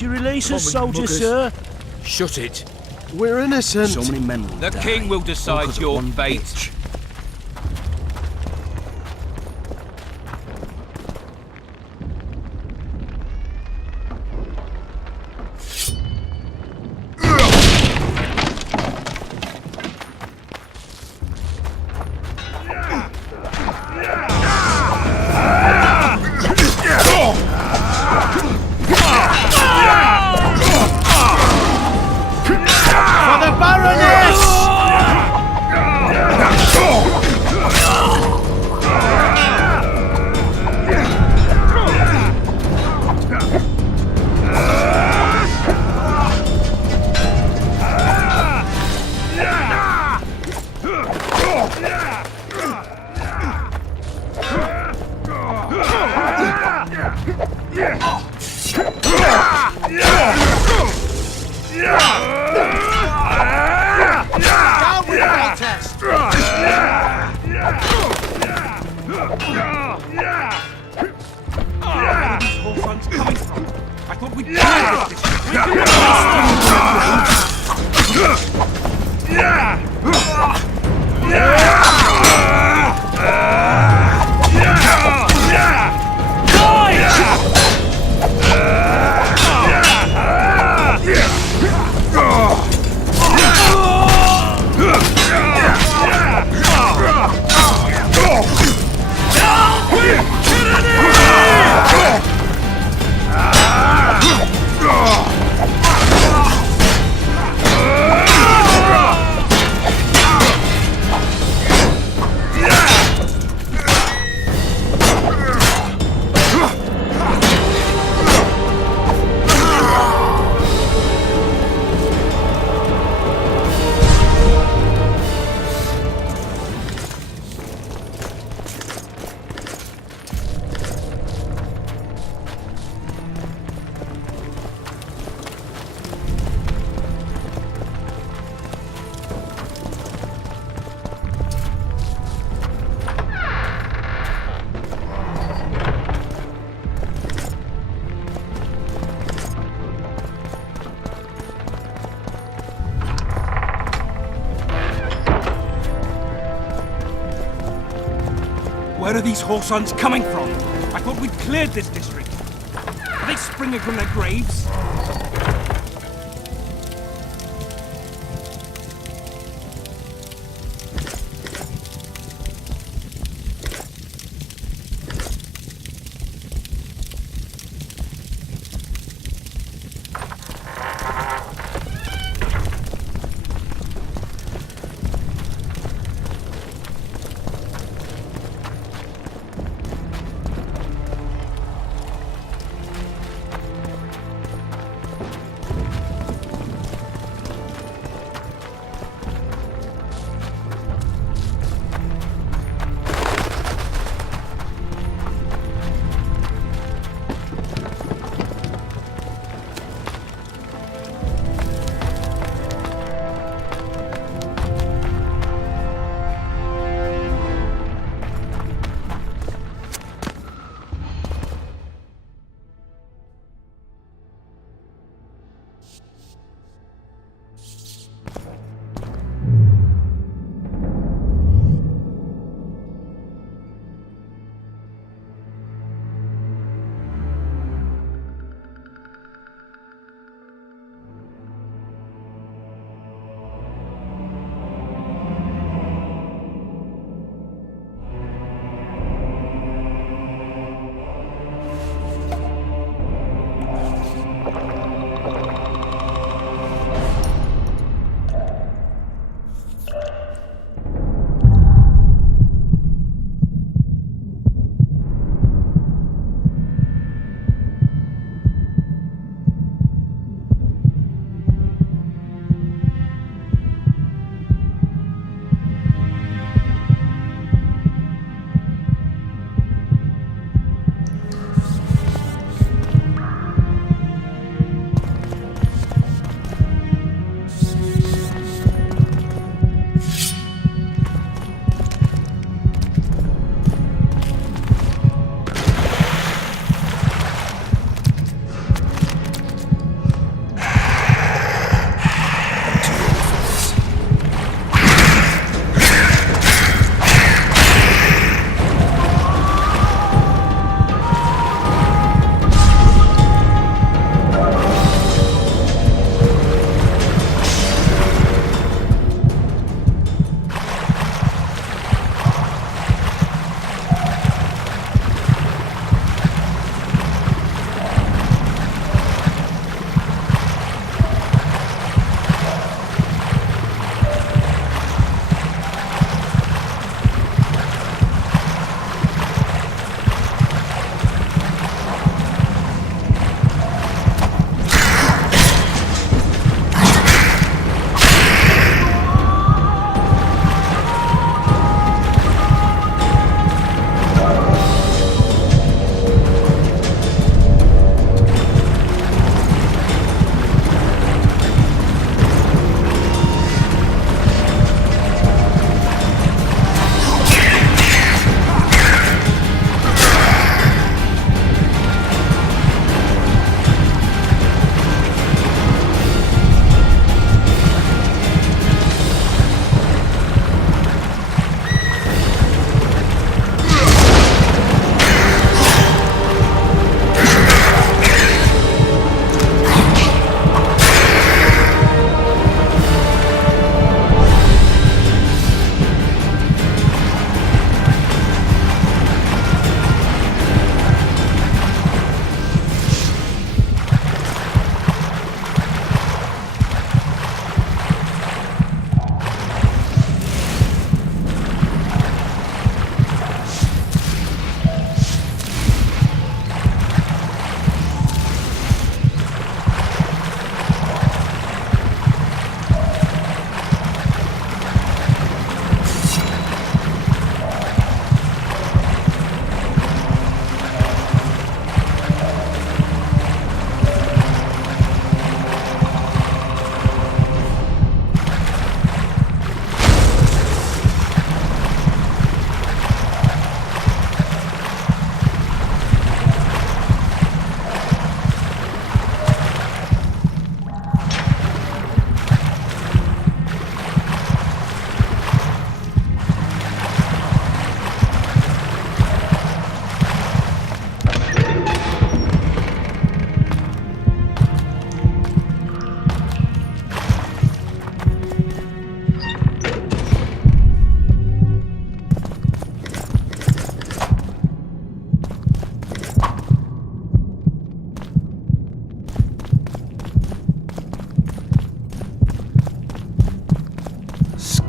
Would you release us, Common soldier, muggers. sir? Shut it. We're innocent. So many men will The die, king will all decide 'cause of your one fate. bitch. For the Baroness! Down with protest! Where are these Hawthorns coming from? I thought we'd cleared this district. Where are these Hawthorns coming from? I thought we'd cleared this district. Are they springing from their graves?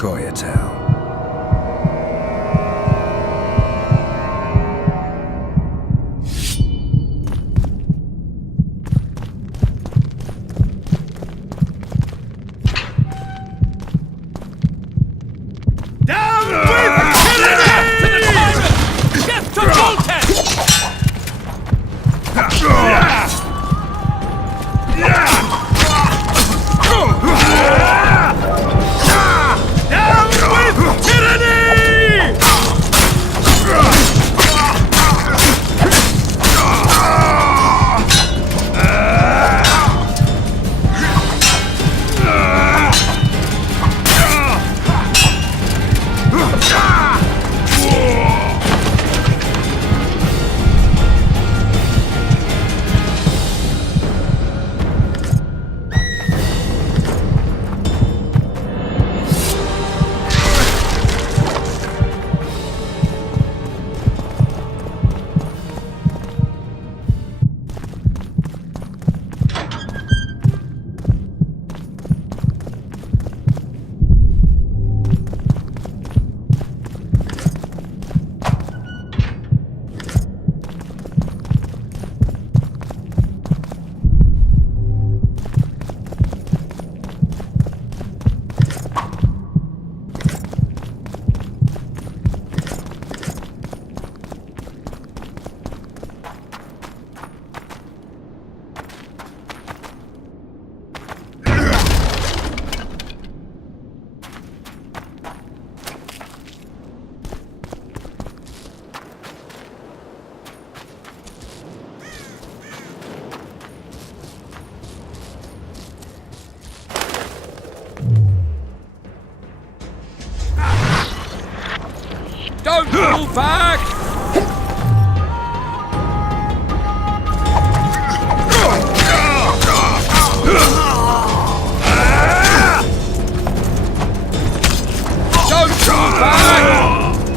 Goyatel. Death to Voltes! Don't move back! Don't move back!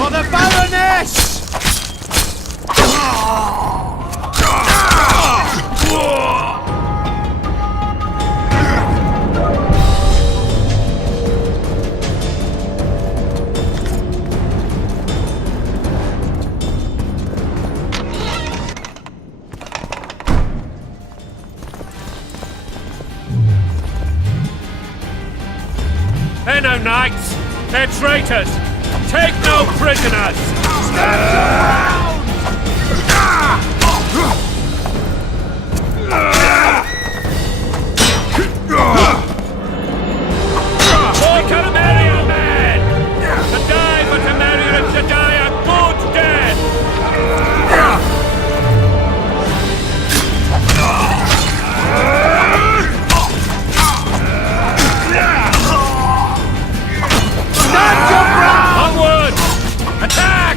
For the Baroness! They're no knights! They're traitors! Take no prisoners! For Temeria, men! To die for Temeria is to die a good death! Onward! Attack!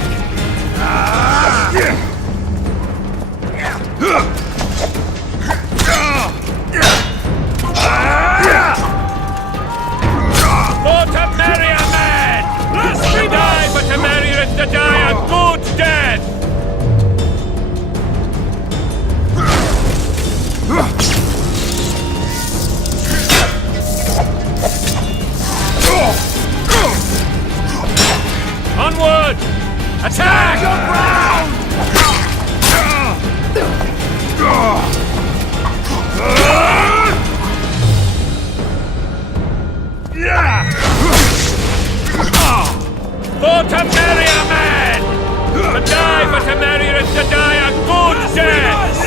For Temeria, men! To die for Temeria is to die a good death! Onward! Attack! For Temeria, men! To die for Temeria is to die a good death!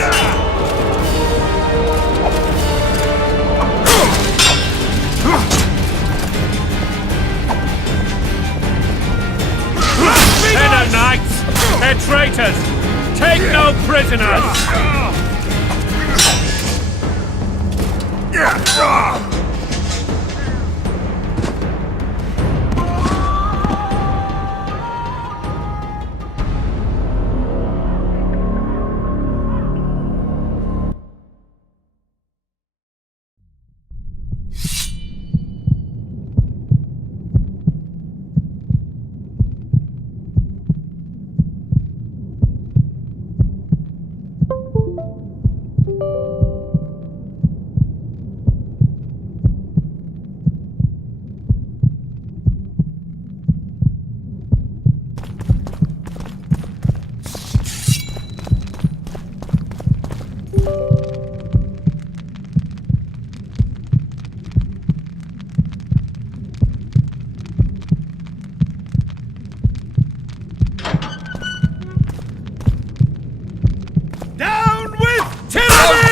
They're no knights! traitors! Take no prisoners! Down with tyranny!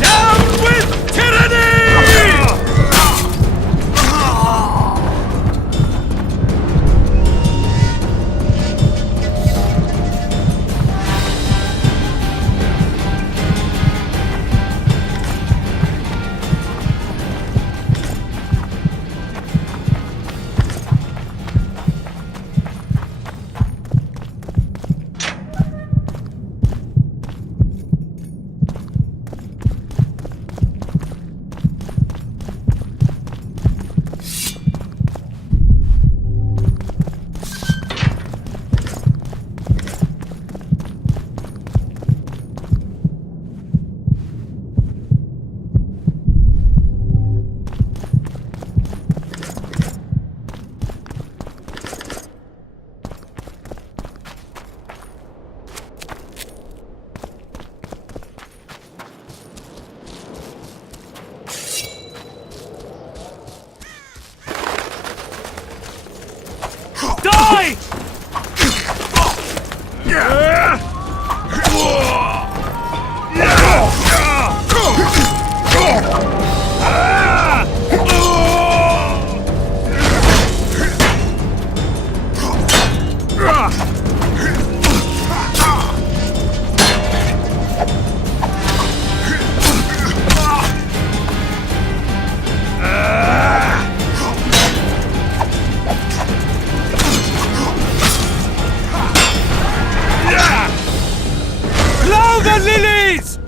Down with tyranny! Die! Blow the lilies!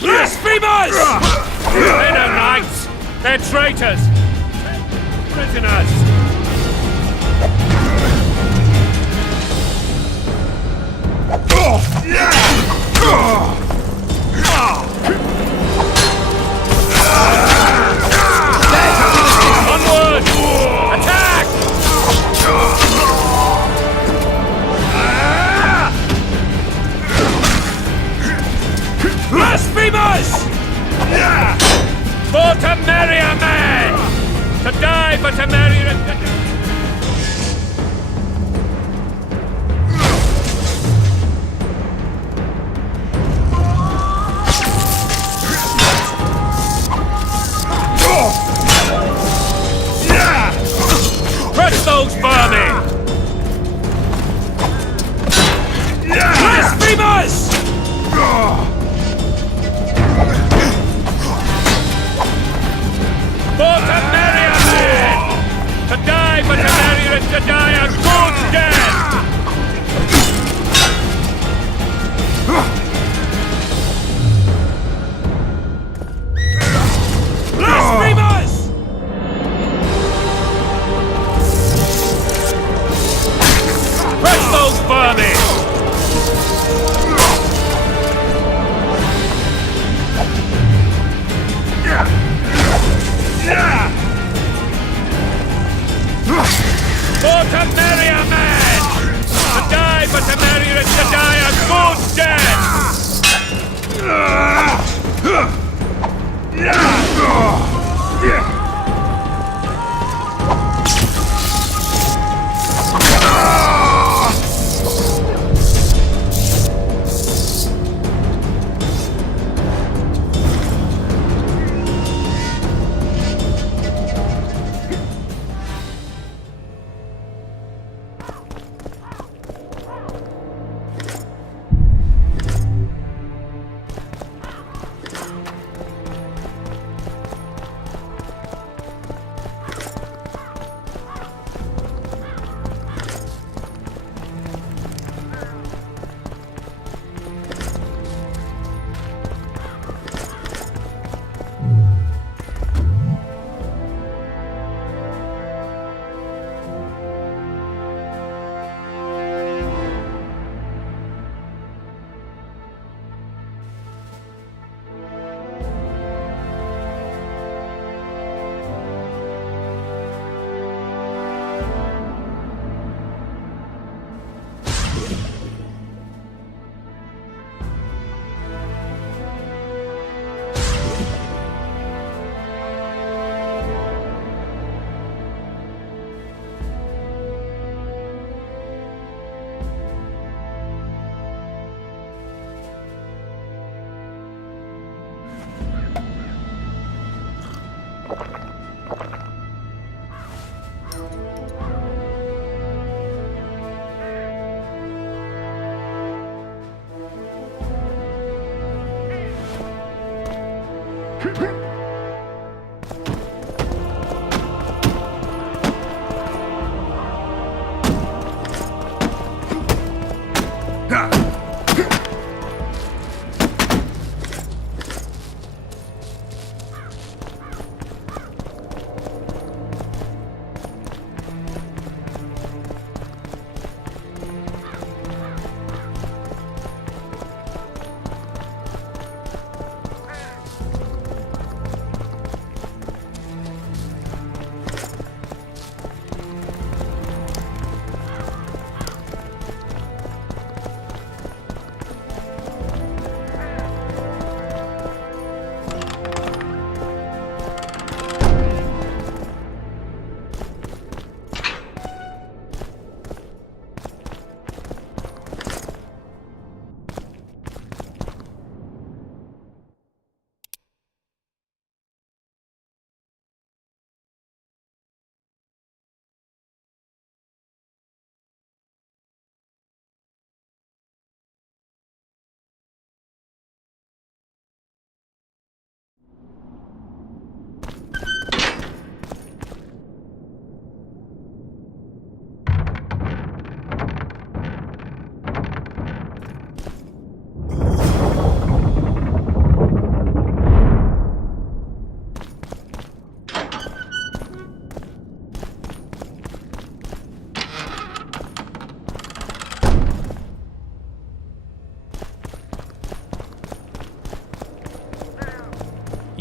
Blasphemers! They're no knights! They're traitors! frighten us! Onward! Attack! Blasphemers! For Temeria, man! To die for Temeria and to... Crush those vermin! Blasphemers! For Temeria, man! To die for Temeria and to die a good death! Blasphemers! Crush those vermin! For Temeria, man! To die for Temeria and to die a good death!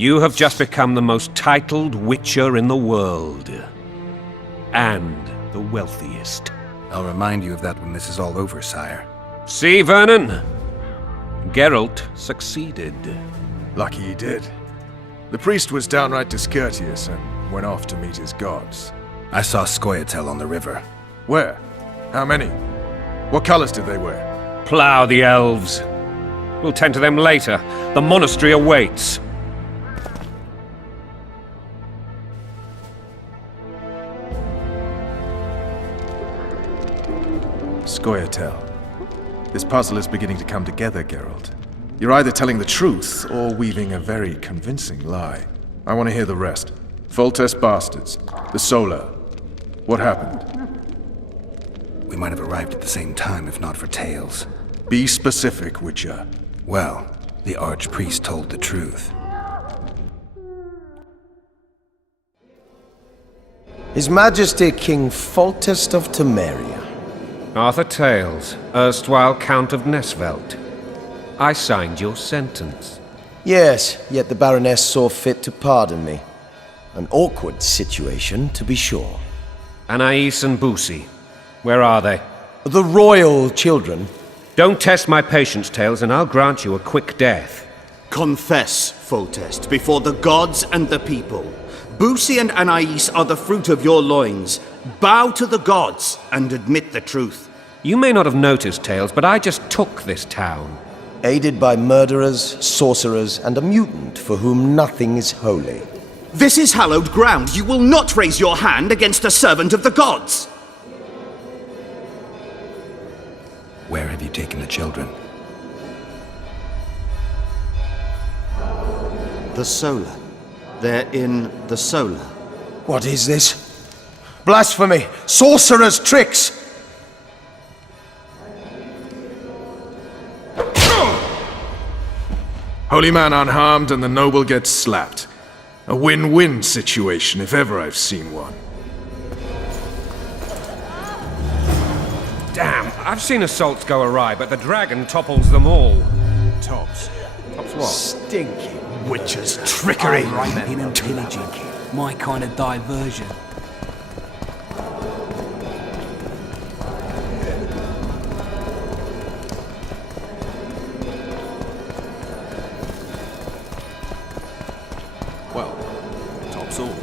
You have just become the most titled witcher in the world. And the wealthiest. I'll remind you of that when this is all over, sire. See, Vernon? Geralt succeeded. Lucky he did. The priest was downright discourteous and went off to meet his gods. I saw Scoia'tael on the river. Where? How many? What colors did they wear? Plough the elves. We'll tend to them later. The monastery awaits. Scoia'tael. This puzzle is beginning to come together, Geralt. You're either telling the truth or weaving a very convincing lie. I want to hear the rest. Foltest bastards. The Solar. What happened? We might have arrived at the same time if not for Tales. Be specific, Witcher. Well, the Archpriest told the truth. His Majesty King Foltest of Temeria. Arthur Tales, erstwhile Count of Nesvelt. I signed your sentence. Yes, yet the Baroness saw fit to pardon me. An awkward situation, to be sure. Anais and Boussy, where are they? The royal children. Don't test my patience, Tales, and I'll grant you a quick death. Confess, Foltest, before the gods and the people. Boussy and Anais are the fruit of your loins. Bow to the gods and admit the truth. You may not have noticed, Tales, but I just took this town. Aided by murderers, sorcerers, and a mutant for whom nothing is holy. This is hallowed ground. You will not raise your hand against a servant of the gods. Where have you taken the children? The Solar. They're in the Solar. What is this? Blasphemy! Sorcerer's tricks! Holy man unharmed and the noble gets slapped. A win-win situation, if ever I've seen one. Damn, I've seen assaults go awry, but the dragon topples them all. Tops. Tops what? Stinky. Witcher's trickery. Raping and pillaging. My kind of diversion. Well, tops all.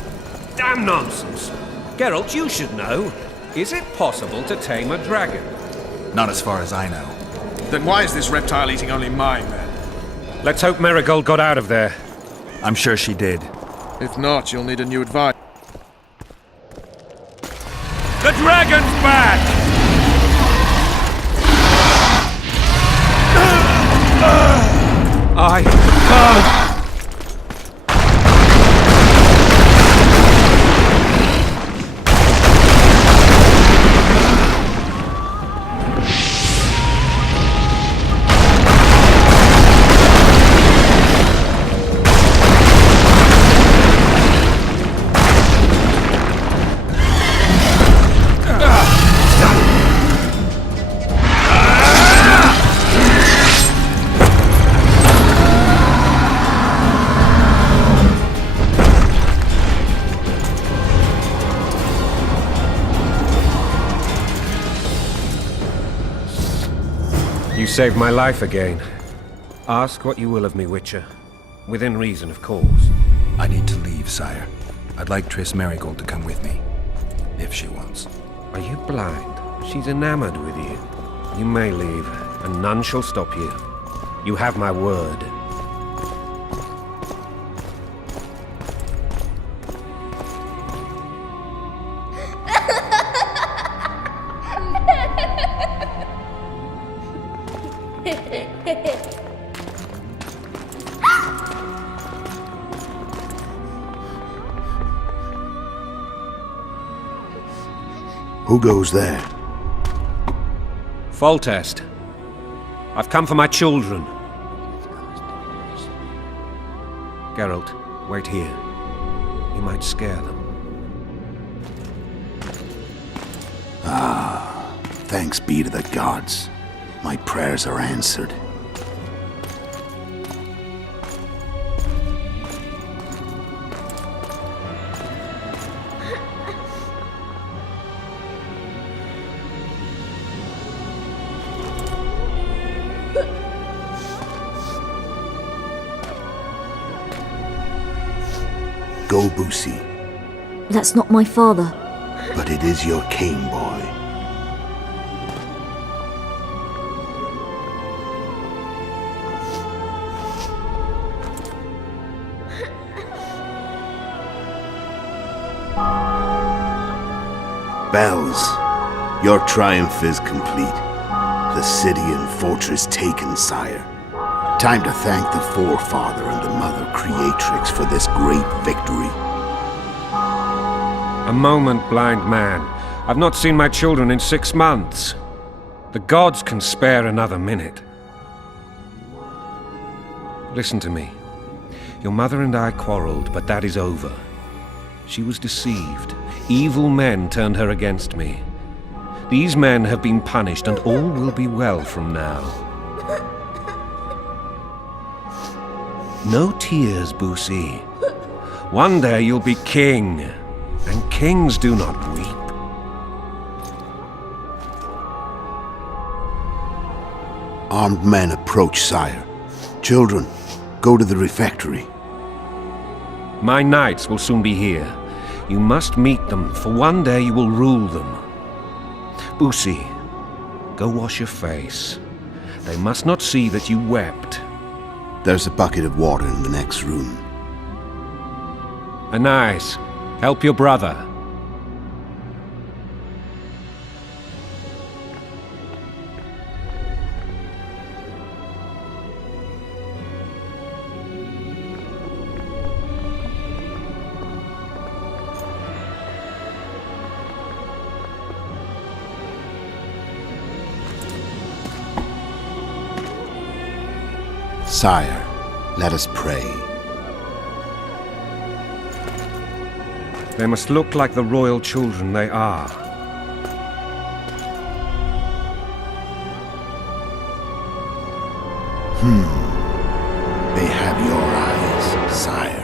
Damn nonsense! Geralt, you should know. Is it possible to tame a dragon? Not as far as I know. Then why is this reptile eating only my men? Let's hope Marigold got out of there. I'm sure she did. If not, you'll need a new advisor. The dragon's back! You saved my life again. Ask what you will of me, Witcher. Within reason, of course. I need to leave, sire. I'd like Triss Merigold to come with me. If she wants. Are you blind? She's enamored with you. You may leave, and none shall stop you. You have my word. Who goes there? Foltest. I've come for my children. Geralt, wait here. You might scare them. Thanks be to the gods. My prayers are answered. Go, Boosie. That's not my father. But it is your king, boy. Bells, your triumph is complete. The city and fortress taken, sire. Time to thank the Forefather and the Mother Creatrix for this great victory. A moment, blind man. I've not seen my children in 6 months. The gods can spare another minute. Listen to me. Your mother and I quarreled, but that is over. She was deceived. Evil men turned her against me. These men have been punished, and all will be well from now. No tears, Boosie. One day you'll be king, and kings do not weep. Armed men approach, sire. Children, go to the refectory. My knights will soon be here. You must meet them, for one day you will rule them. Boosie, go wash your face. They must not see that you wept. There's a bucket of water in the next room. Anais, help your brother. Sire, let us pray. They must look like the royal children they are. They have your eyes, sire.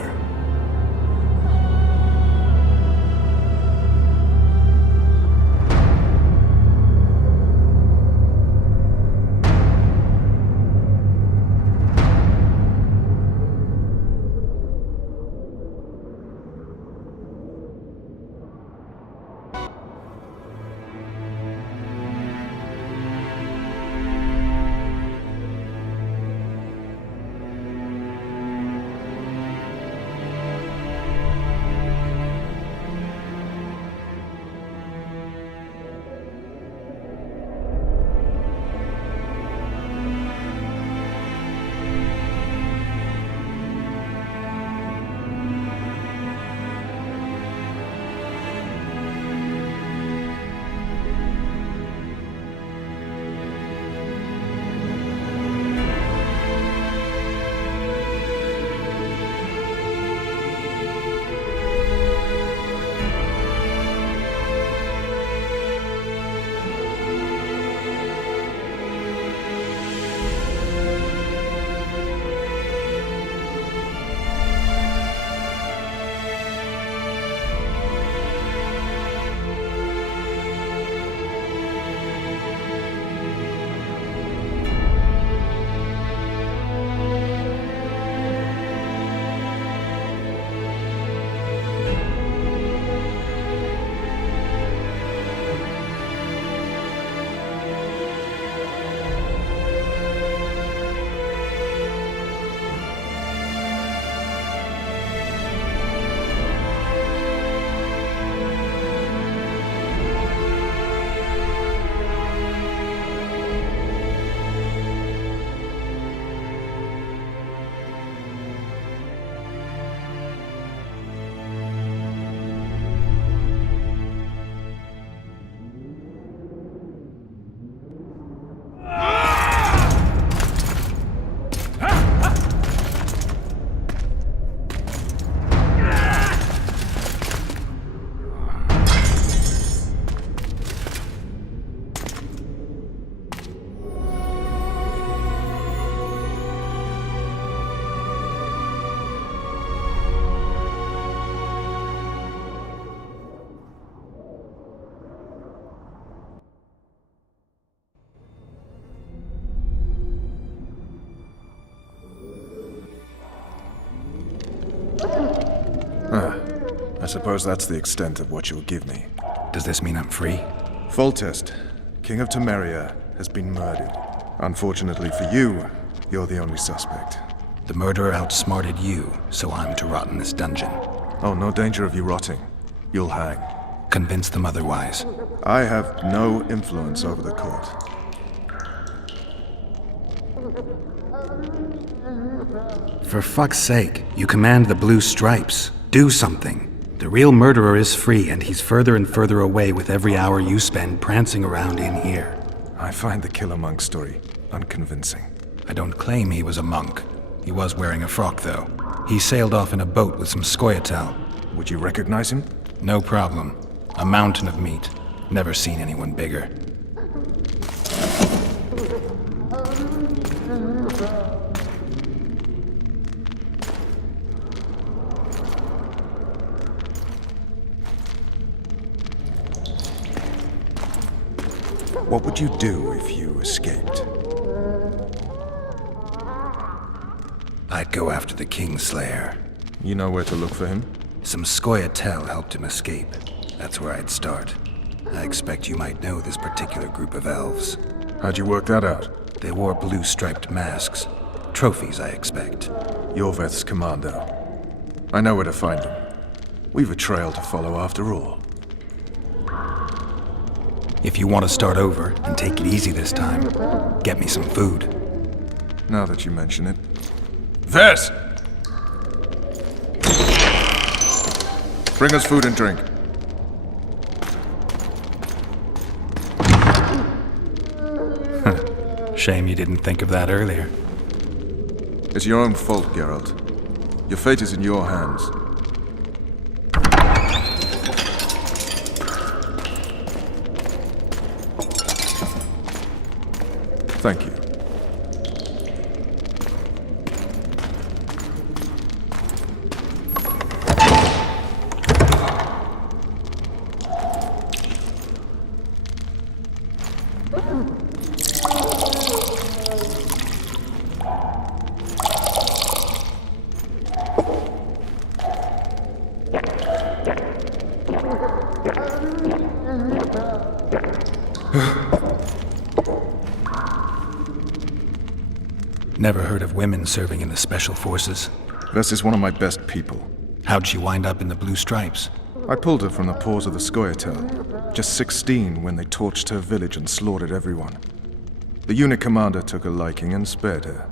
I suppose that's the extent of what you'll give me. Does this mean I'm free? Foltest, King of Temeria, has been murdered. Unfortunately for you, you're the only suspect. The murderer outsmarted you, so I'm to rot in this dungeon. Oh, no danger of you rotting. You'll hang. Convince them otherwise. I have no influence over the court. For fuck's sake, you command the Blue Stripes. Do something. The real murderer is free, and he's further and further away with every hour you spend prancing around in here. I find the Killer Monk story unconvincing. I don't claim he was a monk. He was wearing a frock, though. He sailed off in a boat with some Scoia'tael. Would you recognize him? No problem. A mountain of meat. Never seen anyone bigger. What would you do if you escaped? I'd go after the Kingslayer. You know where to look for him? Some Scoia'tael helped him escape. That's where I'd start. I expect you might know this particular group of elves. How'd you work that out? They wore blue-striped masks. Trophies, I expect. Yorveth's commando. I know where to find them. We've a trail to follow after all. If you want to start over and take it easy this time, get me some food. Now that you mention it. Ves! Bring us food and drink. Shame you didn't think of that earlier. It's your own fault, Geralt. Your fate is in your hands. Thank you. Never heard of women serving in the Special Forces. Ves is one of my best people. How'd she wind up in the Blue Stripes? I pulled her from the paws of the Scoia'tael. Just 16 when they torched her village and slaughtered everyone. The unit commander took a liking and spared her.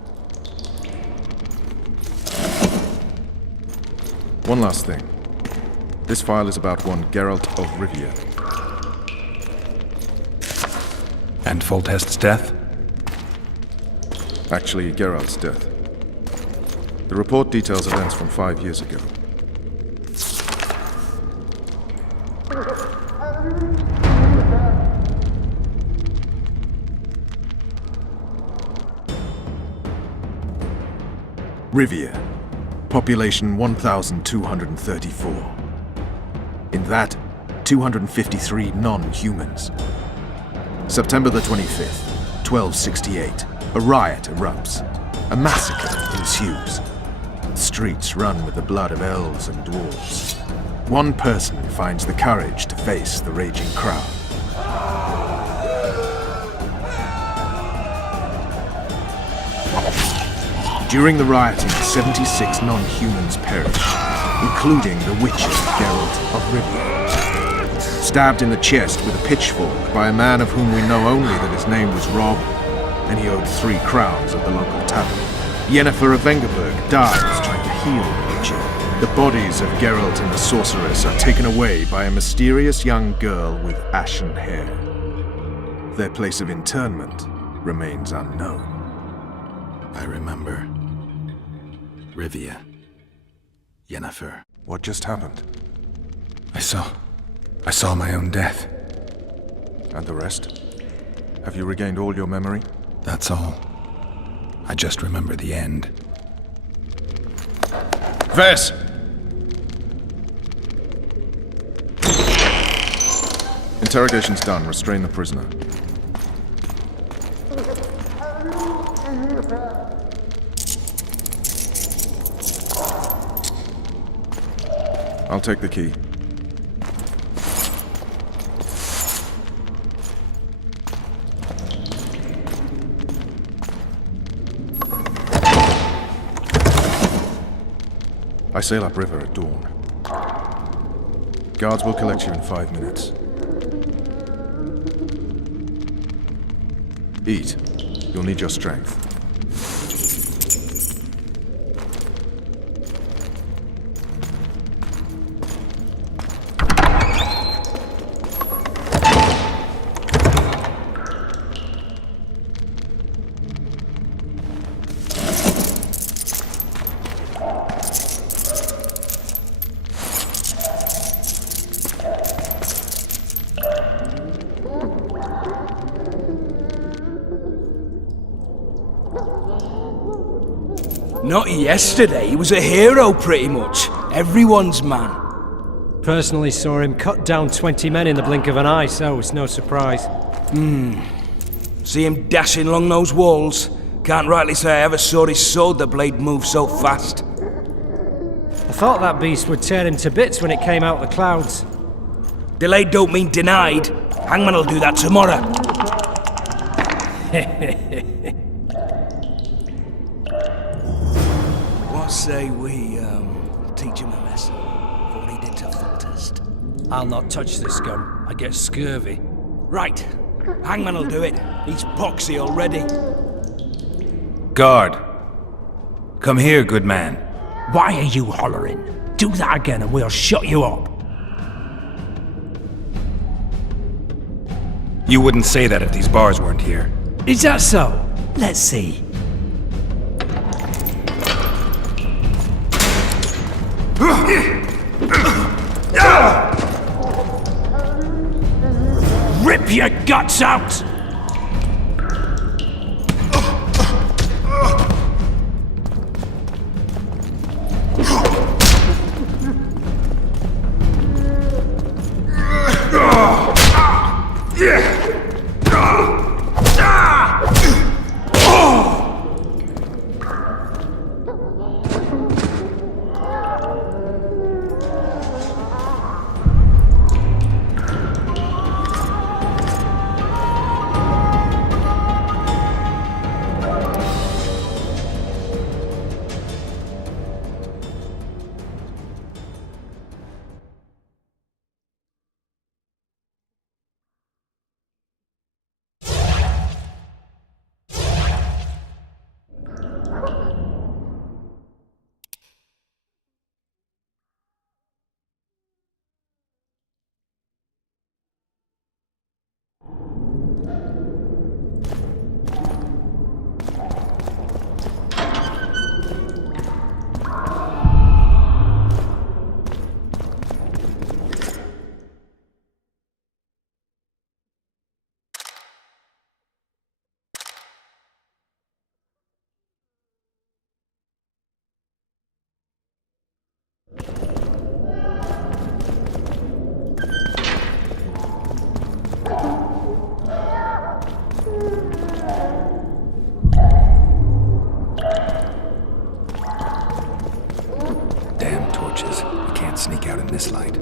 One last thing. This file is about one Geralt of Rivia. And Foltest's death? Actually, Geralt's death. The report details events from 5 years ago. Rivia. Population 1,234. In that, 253 non-humans. September the 25th, 1268. A riot erupts. A massacre ensues. The streets run with the blood of elves and dwarves. One person finds the courage to face the raging crowd. During the rioting, 76 non-humans perished, including the witcher Geralt of Rivia. Stabbed in the chest with a pitchfork by a man of whom we know only that his name was Rob, and he owed 3 crowns at the local tavern. Yennefer of Vengerberg dies trying to heal the witcher. The bodies of Geralt and the sorceress are taken away by a mysterious young girl with ashen hair. Their place of internment remains unknown. I remember. Rivia. Yennefer. What just happened? I saw my own death. And the rest? Have you regained all your memory? That's all. I just remember the end. Ves! Interrogation's done. Restrain the prisoner. I'll take the key. I sail upriver at dawn. Guards will collect you in 5 minutes. Eat. You'll need your strength. Not yesterday, he was a hero pretty much. Everyone's man. Personally saw him cut down 20 men in the blink of an eye, so it's no surprise. See him dashing along those walls. Can't rightly say I ever saw his sword the blade move so fast. I thought that beast would tear him to bits when it came out the clouds. Delayed don't mean denied. Hangman will do that tomorrow. What say we, teach him a lesson for what he did to Foltest? I'll not touch this gun. I get scurvy. Right. Hangman will do it. He's poxy already. Guard. Come here, good man. Why are you hollering? Do that again and we'll shut you up. You wouldn't say that if these bars weren't here. Is that so? Let's see. Rip your guts out! Damn torches. You can't sneak out in this light.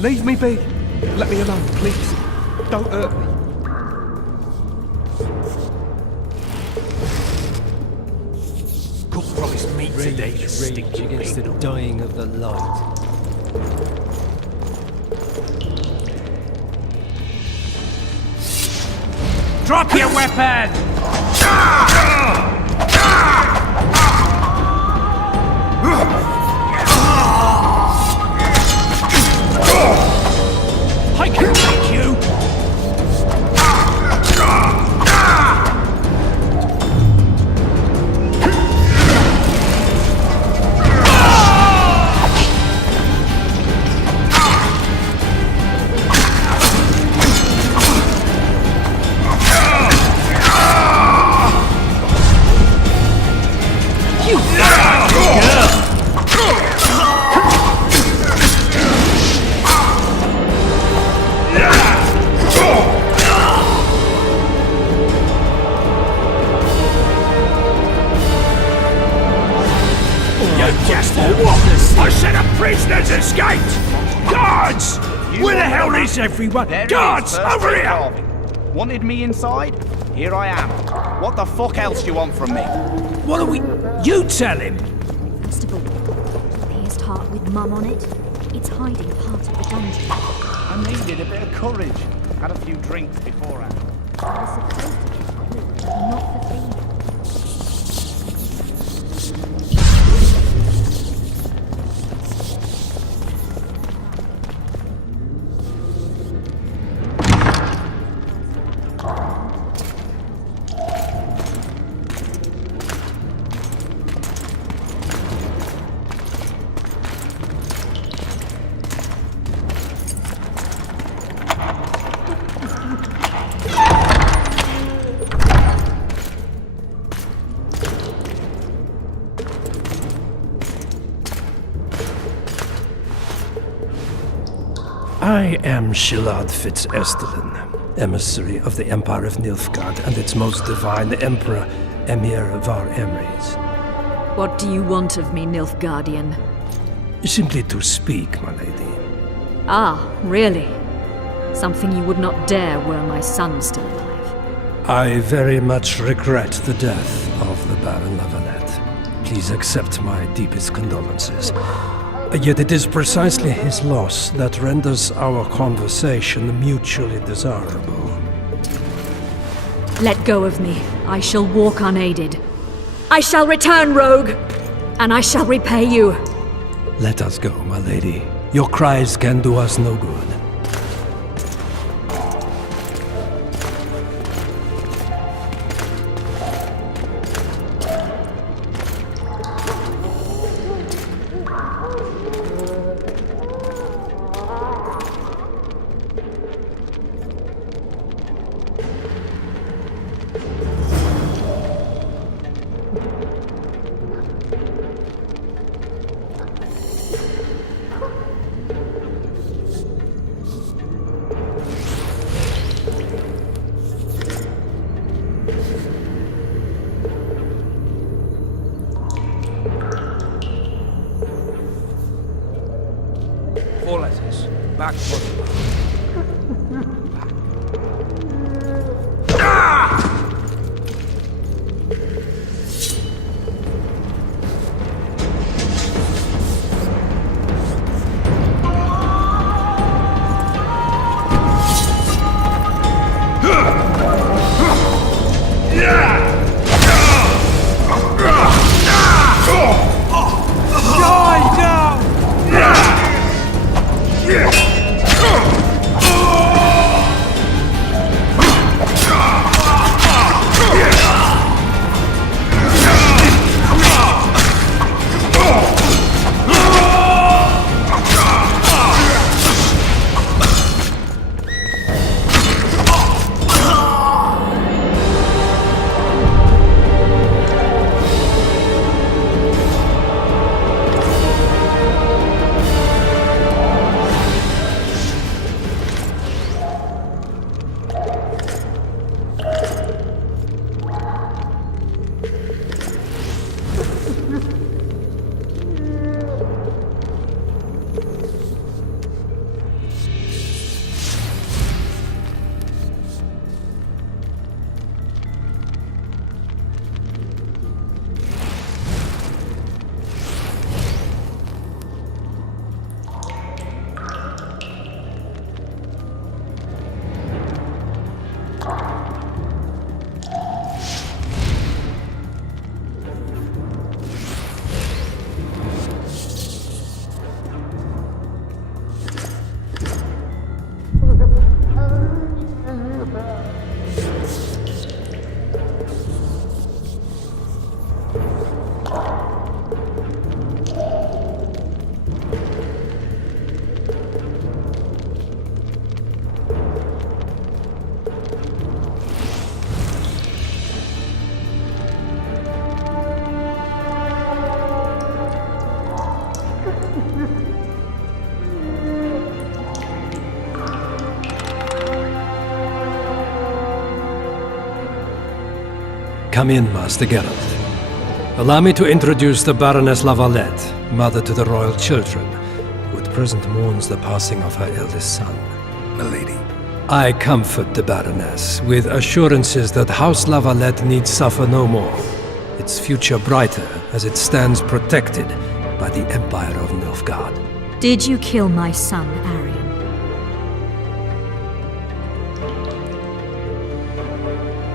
Leave me be. Let me alone, please. Don't hurt me. Cook promised meat today, you stinky against the beetle. dying of the light. Drop your weapon! escaped! Guards! Where the hell is everyone? Guards, over here! Wanted me inside? Here I am. What the fuck else do you want from me? What are we... You tell him! First of all, the pierced heart with Mum on it. It's hiding part of the dungeon. I needed a bit of courage. Had a few drinks beforehand. I was supposed to keep cool, not for thieves. I am Shilad Fitz-Estelin, emissary of the Empire of Nilfgaard and its most divine Emperor, Emir Var Emreis. What do you want of me, Nilfgaardian? Simply to speak, my lady. Ah, really? Something you would not dare were my son still alive. I very much regret the death of the Baron Lavalette. Please accept my deepest condolences. Yet it is precisely his loss that renders our conversation mutually desirable. Let go of me. I shall walk unaided. I shall return, rogue! And I shall repay you. Let us go, my lady. Your cries can do us no good. Four letters. Back bottom. Come in, Master Geralt. Allow me to introduce the Baroness Lavalette, mother to the royal children, who would present mourns the passing of her eldest son. Milady. I comfort the Baroness with assurances that House La Valette need suffer no more. Its future brighter as it stands protected by the Empire of Nilfgaard. Did you kill my son, Arion?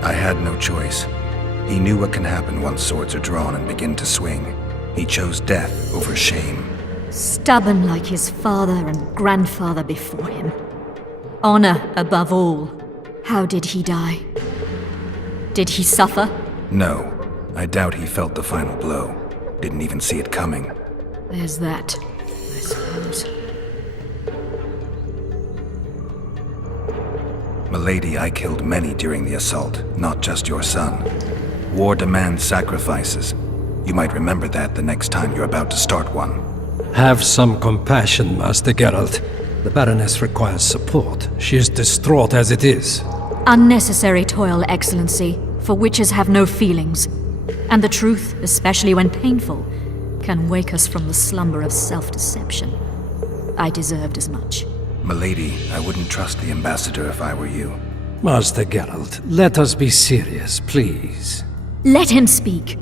I had no choice. He knew what can happen once swords are drawn and begin to swing. He chose death over shame. Stubborn like his father and grandfather before him. Honor above all. How did he die? Did he suffer? No. I doubt he felt the final blow. Didn't even see it coming. There's that, I suppose. Milady, I killed many during the assault, not just your son. War demands sacrifices. You might remember that the next time you're about to start one. Have some compassion, Master Geralt. The Baroness requires support. She is distraught as it is. Unnecessary toil, Excellency, for witches have no feelings. And the truth, especially when painful, can wake us from the slumber of self-deception. I deserved as much. Milady, I wouldn't trust the ambassador if I were you. Master Geralt, let us be serious, please. Let him speak.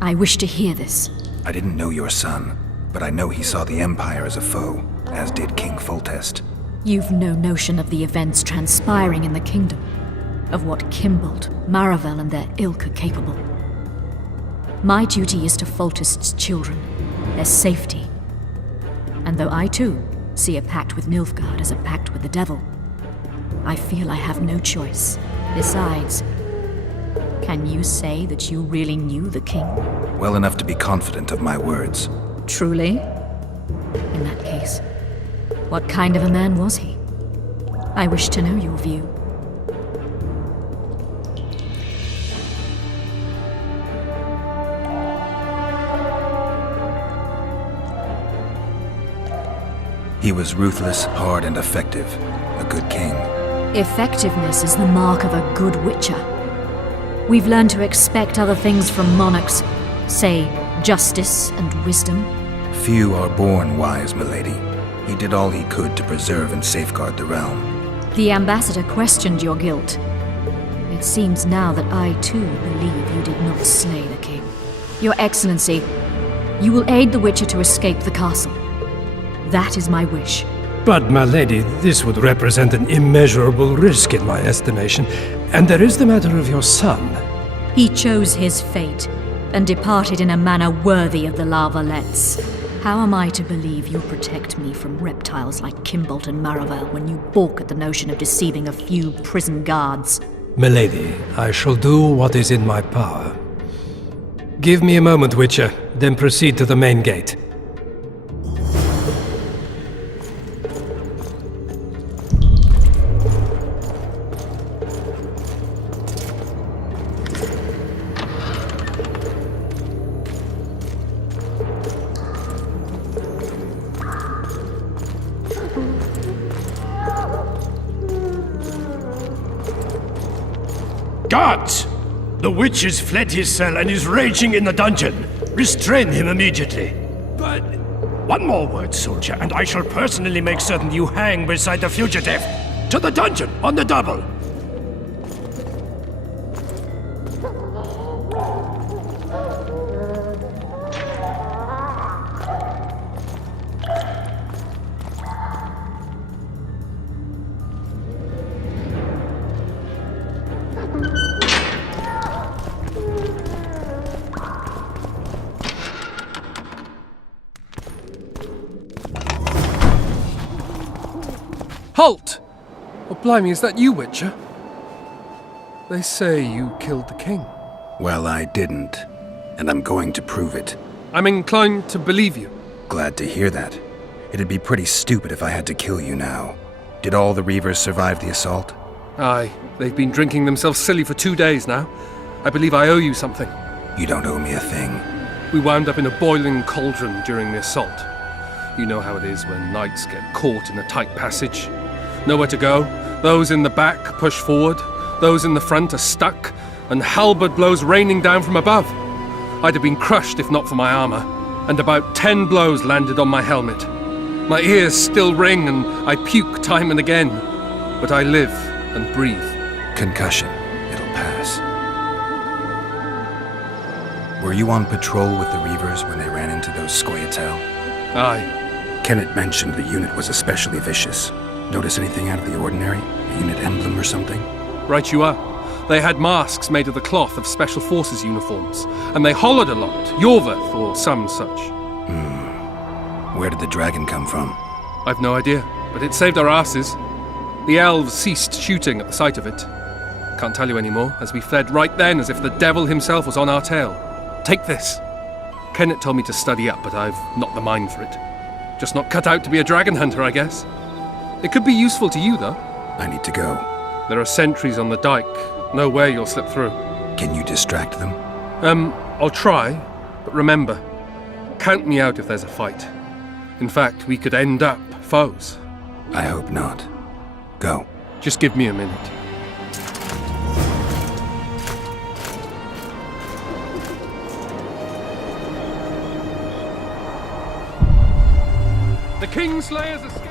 I wish to hear this. I didn't know your son, but I know he saw the Empire as a foe, as did King Foltest. You've no notion of the events transpiring in the kingdom, of what Kimbold, Maravel, and their ilk are capable. My duty is to Foltest's children, their safety. And though I too see a pact with Nilfgaard as a pact with the devil, I feel I have no choice. Besides, can you say that you really knew the king? Well enough to be confident of my words. Truly? In that case, what kind of a man was he? I wish to know your view. He was ruthless, hard, and effective. A good king. Effectiveness is the mark of a good witcher. We've learned to expect other things from monarchs, say, justice and wisdom. Few are born wise, milady. He did all he could to preserve and safeguard the realm. The ambassador questioned your guilt. It seems now that I too believe you did not slay the king. Your Excellency, you will aid the Witcher to escape the castle. That is my wish. But, my lady, this would represent an immeasurable risk in my estimation. And there is the matter of your son. He chose his fate, and departed in a manner worthy of the La Valettes. How am I to believe you'll protect me from reptiles like Kimbold and Maravel when you balk at the notion of deceiving a few prison guards? Milady, I shall do what is in my power. Give me a moment, Witcher, then proceed to the main gate. Guards! The witch has fled his cell and is raging in the dungeon. Restrain him immediately. But one more word, soldier, and I shall personally make certain you hang beside the fugitive. To the dungeon, on the double! Halt! Oh, blimey, is that you, Witcher? They say you killed the king. Well, I didn't. And I'm going to prove it. I'm inclined to believe you. Glad to hear that. It'd be pretty stupid if I had to kill you now. Did all the Reavers survive the assault? Aye, they've been drinking themselves silly for 2 days now. I believe I owe you something. You don't owe me a thing. We wound up in a boiling cauldron during the assault. You know how it is when knights get caught in a tight passage. Nowhere to go. Those in the back push forward. Those in the front are stuck. And halberd blows raining down from above. I'd have been crushed if not for my armor. And about 10 blows landed on my helmet. My ears still ring and I puke time and again. But I live and breathe. Concussion. It'll pass. Were you on patrol with the Reavers when they ran into those Scoia'tael? Aye. Kenneth mentioned the unit was especially vicious. Notice anything out of the ordinary? A unit emblem or something? Right you are. They had masks made of the cloth of Special Forces uniforms, and they hollered a lot. Yorveth or some such. Where did the dragon come from? I've no idea, but it saved our asses. The elves ceased shooting at the sight of it. Can't tell you anymore, as we fled right then as if the devil himself was on our tail. Take this. Kenneth told me to study up, but I've not the mind for it. Just not cut out to be a dragon hunter, I guess. It could be useful to you, though. I need to go. There are sentries on the dike. No way you'll slip through. Can you distract them? I'll try, but remember, count me out if there's a fight. In fact, we could end up foes. I hope not. Go. Just give me a minute. The Kingslayers escaped.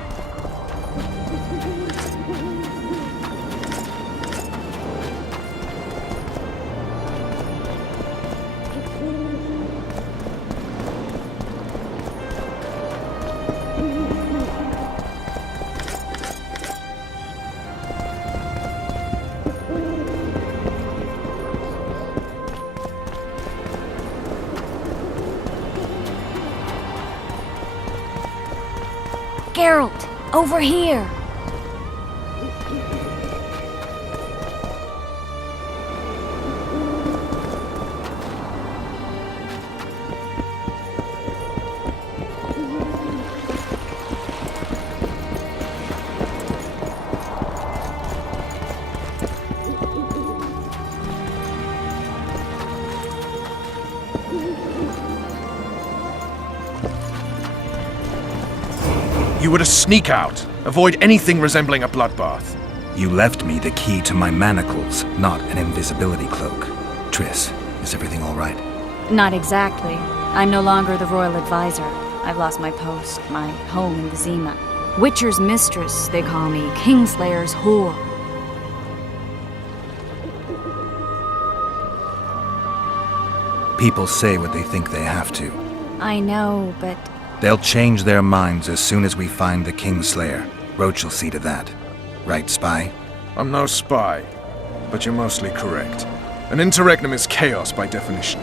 Geralt, over here! You were to sneak out. Avoid anything resembling a bloodbath. You left me the key to my manacles, not an invisibility cloak. Triss, is everything all right? Not exactly. I'm no longer the royal advisor. I've lost my post, my home in Vizima. Witcher's mistress, they call me. Kingslayer's whore. People say what they think they have to. I know, but... They'll change their minds as soon as we find the Kingslayer. Roach will see to that. Right, spy? I'm no spy, but you're mostly correct. An interregnum is chaos by definition.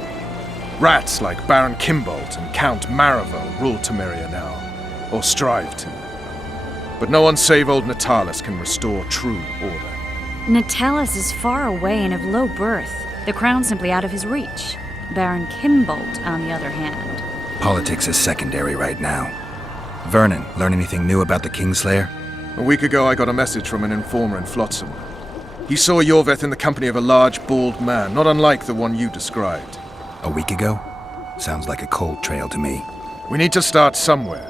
Rats like Baron Kimbolt and Count Maravel rule Temeria now, or strive to. But no one save old Natalis can restore true order. Natalis is far away and of low birth. The crown's simply out of his reach. Baron Kimbolt, on the other hand... Politics is secondary right now. Vernon, learn anything new about the Kingslayer? A week ago I got a message from an informer in Flotsam. He saw Yorveth in the company of a large, bald man, not unlike the one you described. A week ago? Sounds like a cold trail to me. We need to start somewhere.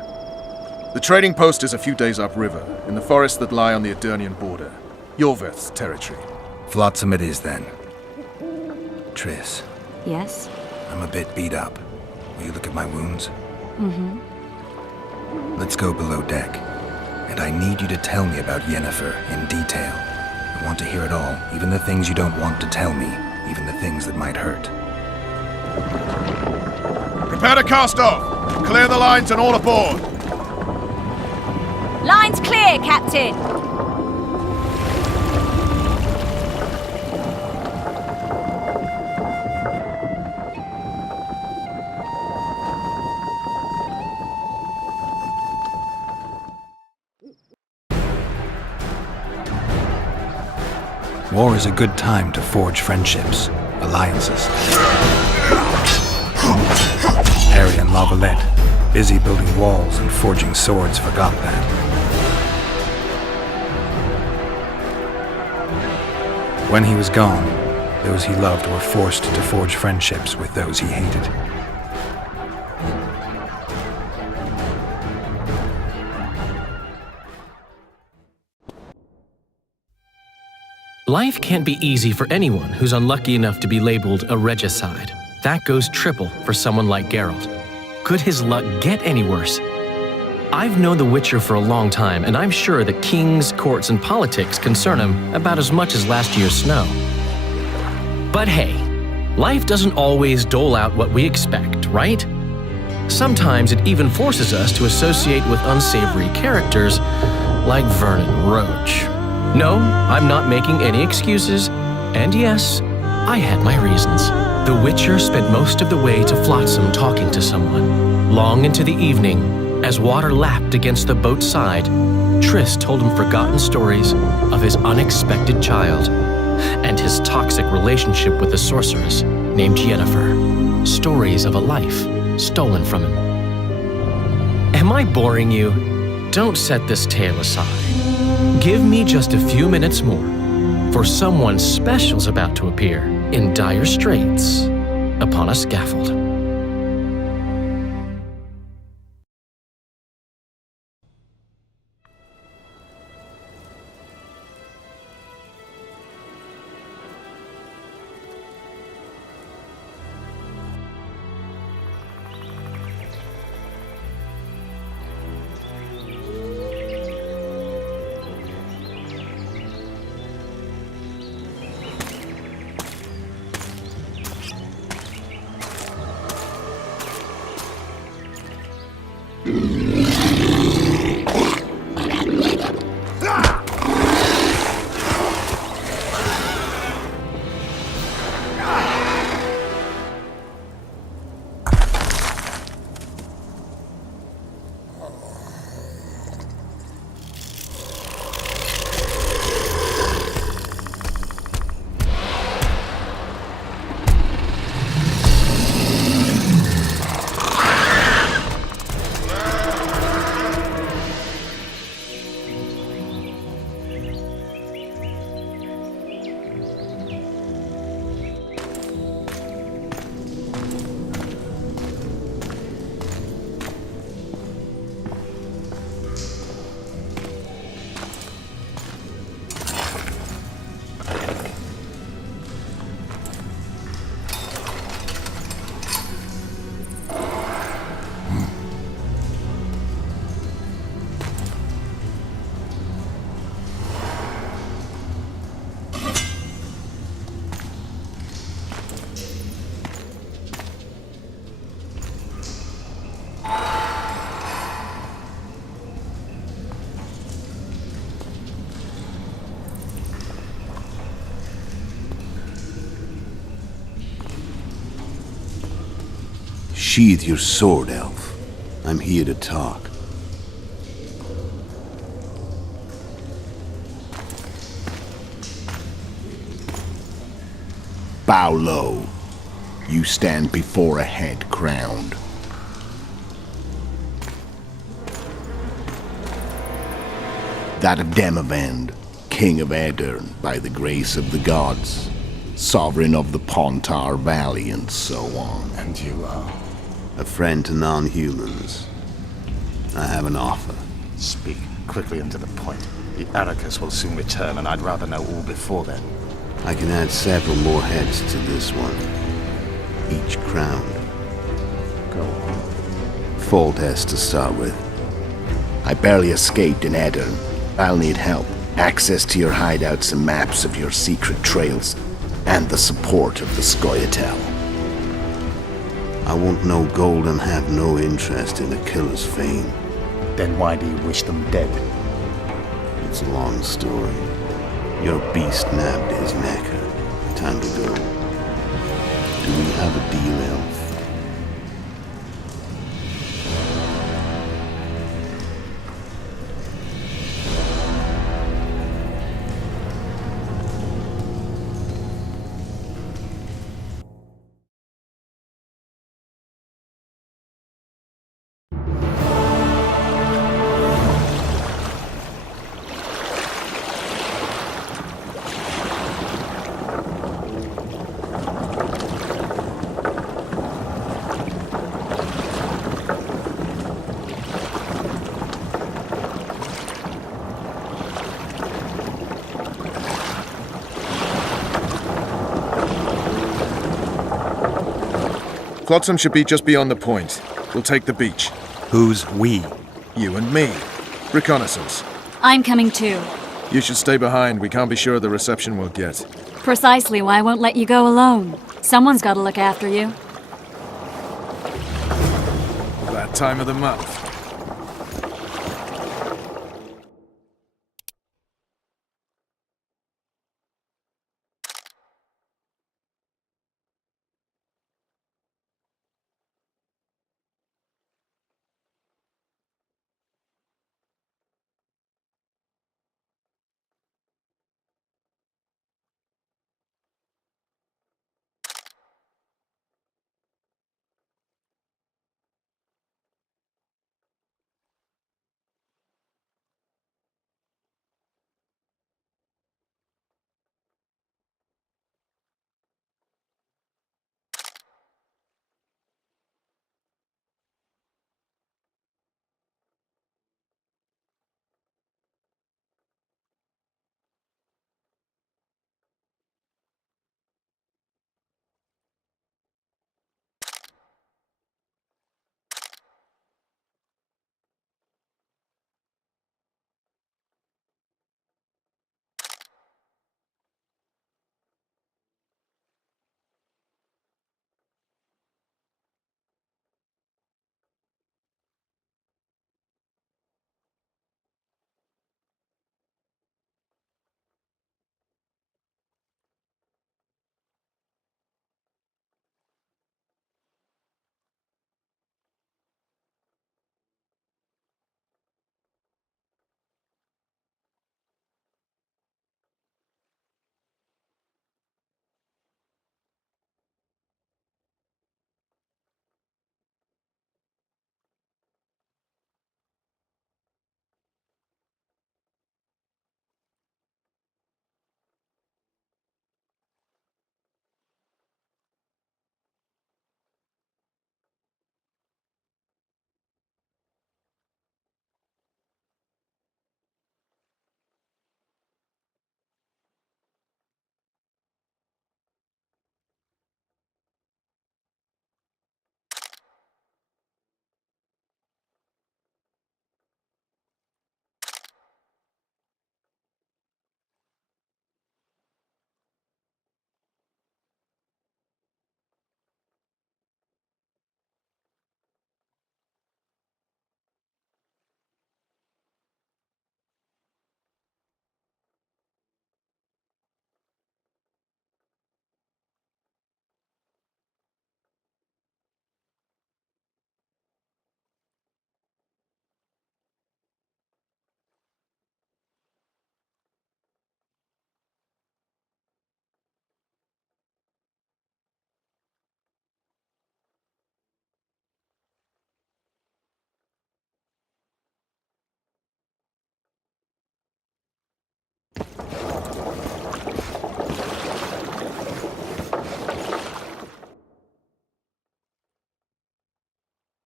The trading post is a few days upriver, in the forests that lie on the Aedirnian border. Yorveth's territory. Flotsam it is, then. Triss. Yes? I'm a bit beat up. Will you look at my wounds? Mm-hmm. Let's go below deck. And I need you to tell me about Yennefer in detail. I want to hear it all, even the things you don't want to tell me, even the things that might hurt. Prepare to cast off! Clear the lines and all aboard! Line's clear, Captain! War is a good time to forge friendships, alliances. Harry and Lavalette, busy building walls and forging swords, forgot that. When he was gone, those he loved were forced to forge friendships with those he hated. Life can't be easy for anyone who's unlucky enough to be labeled a regicide. That goes triple for someone like Geralt. Could his luck get any worse? I've known the Witcher for a long time, and I'm sure that kings, courts, and politics concern him about as much as last year's snow. But hey, life doesn't always dole out what we expect, right? Sometimes it even forces us to associate with unsavory characters like Vernon Roach. No, I'm not making any excuses, and yes, I had my reasons. The Witcher spent most of the way to Flotsam talking to someone. Long into the evening, as water lapped against the boat's side, Triss told him forgotten stories of his unexpected child and his toxic relationship with a sorceress named Yennefer. Stories of a life stolen from him. Am I boring you? Don't set this tale aside. Give me just a few minutes more, for someone special's about to appear in dire straits upon a scaffold. Sheathe your sword, Elf. I'm here to talk. Bow low. You stand before a head crowned. That of Demavend, King of Aedirn by the grace of the gods, sovereign of the Pontar Valley, and so on. And you are? A friend to non-humans. I have an offer. Speak quickly and to the point. The Arrakis will soon return, and I'd rather know all before then. I can add several more heads to this one. Each crowned. Go on. Foltest to start with. I barely escaped in Aedirn. I'll need help. Access to your hideouts and maps of your secret trails. And the support of the Scoia'tael. I want no gold and have no interest in a killer's fame. Then why do you wish them dead? It's a long story. Your beast nabbed his necker. Time to go. Do we have a deal, Elf? Flotsam should be just beyond the point. We'll take the beach. Who's we? You and me. Reconnaissance. I'm coming too. You should stay behind. We can't be sure of the reception we'll get. Precisely why I won't let you go alone. Someone's got to look after you. That time of the month.